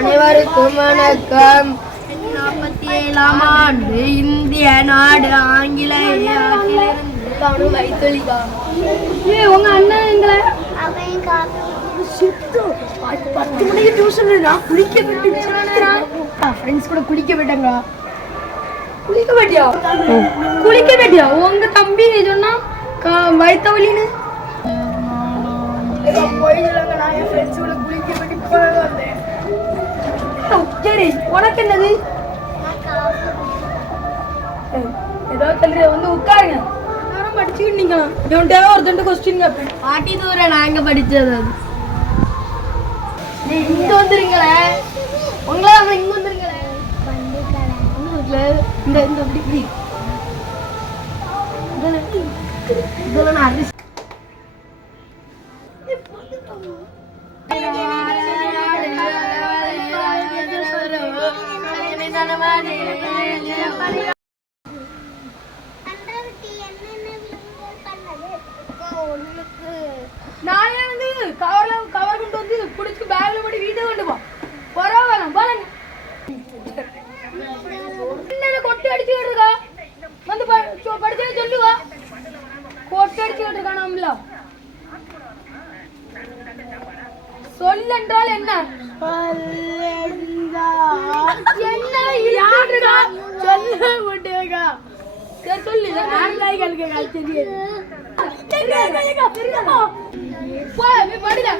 அனைவருக்கும் வணக்கம். 47ஆம் ஆண்டு இந்திய நாடு ஆங்கிலேய ஆட்சியிலிருந்து வைத்தொழிகா. உங்க அண்ணன் எங்களை 10 மணிக்கு டியூஷன் நான் குளிக்க ஃப்ரெண்ட்ஸ் கூட குளிக்க விட்டேங்க. குளிக்க வேண்டியா உங்க தம்பி சொன்னா வயித்த வலின்னு சரி உனக்கு என்னது ஏதோ தெரியல வந்து உட்காருங்க நேரம் படிச்சுக்கிட்டு நீங்களாம் இவன்ட்டே ஒரு 2 கொஸ்டின் கேட்பேன். பாட்டி தூர நாங்க படிச்சது அது இங்க வந்துருங்களே உங்களா இங்க வந்துருங்களே இந்த இந்த இப்படி இதெல்லாம் நான் அரிசி நானே வந்து கவர் கொண்டு வந்து குடிச்சு பேக்ல போட்டு வீட்டை கொண்டு பரவாயில்ல பாருங்க கொட்டி அடிச்சுக்கிட்டு இருக்கா வந்து படிச்சே சொல்லுவா கொட்டி அடிச்சுக்கிட்டு இருக்கானாம்ல சொல் என்றால் என்ன சொல்ல மாட்டேங்கா சரி சொல்லு படிடா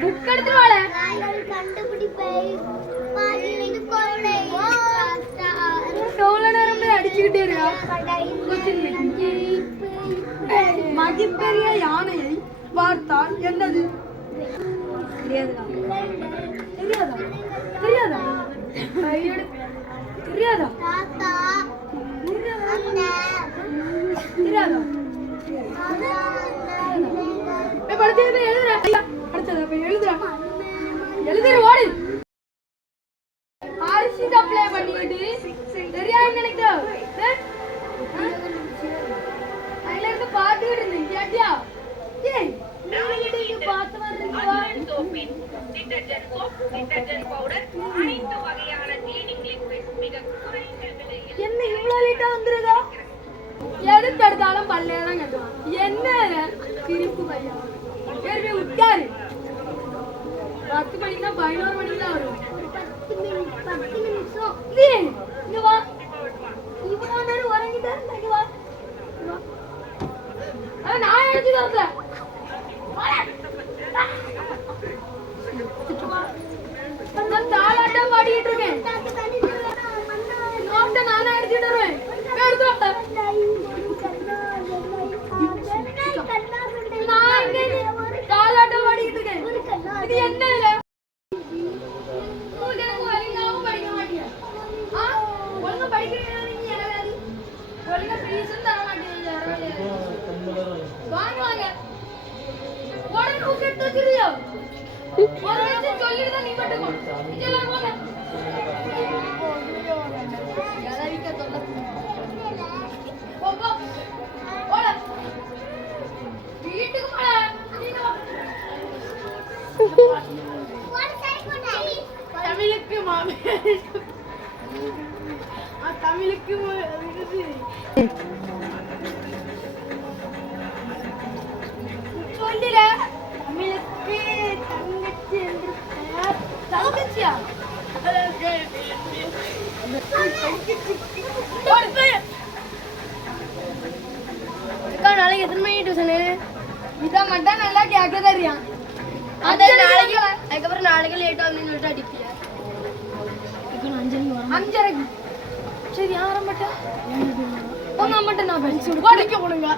புக் எடுத்து வாழ எவ்வளவு நேரம் அடிச்சுக்கிட்டே இருக்கா. மதிப்பெரிய யானையை பார்த்தால் என்னது தெரியாதா தெரியாதா தெரியாதா தெரியாதா தெரியாதா அரிசி சப்ளை பண்ணிட்டு தெரியாது நினைக்கிறேன் அதுல இருந்து பாத்துக்கிட்டு இருந்தேன் கேட்டியா என்ன இவ்வளவு லேட்டா வந்துருதா எதுக்கு எடுத்தாலும் பல்லையதான் கட்டுவான் என்ன திருப்பு பையன் ஏற்கனவே உட்காரு 10 மணிக்கு தான் 11 மணிக்கு தான் வரும் 10 நிமிஷம் இங்க வா இவ்வளவு நேரம் உறங்கிட்டா இங்க வா நான் எழுதி தரல தாளாட்டம் பாடிட்டு இருக்கேன் நானே எடுத்துட்டு வருவேன் தாளாட்டம் பாடிட்டு இருக்கேன் இது என்ன தமிழுக்கு தமிழுக்கு சொல்லிட தமிழுக்கு தங்கச்சி என்று தங்கச்சியா நாளைக்கு எத்தனை மணி டியூஷனு இதான் மட்டும் நல்லா கேட்க தெரியா நாளைக்கு அதுக்கப்புறம் நாளைக்கு லேட் ஆகுதுன்னு சொல்லிட்டு அடிப்பியா 5:30 சரி யார மாட்டா உங்க மட்டும் நான் படிக்க போடுங்க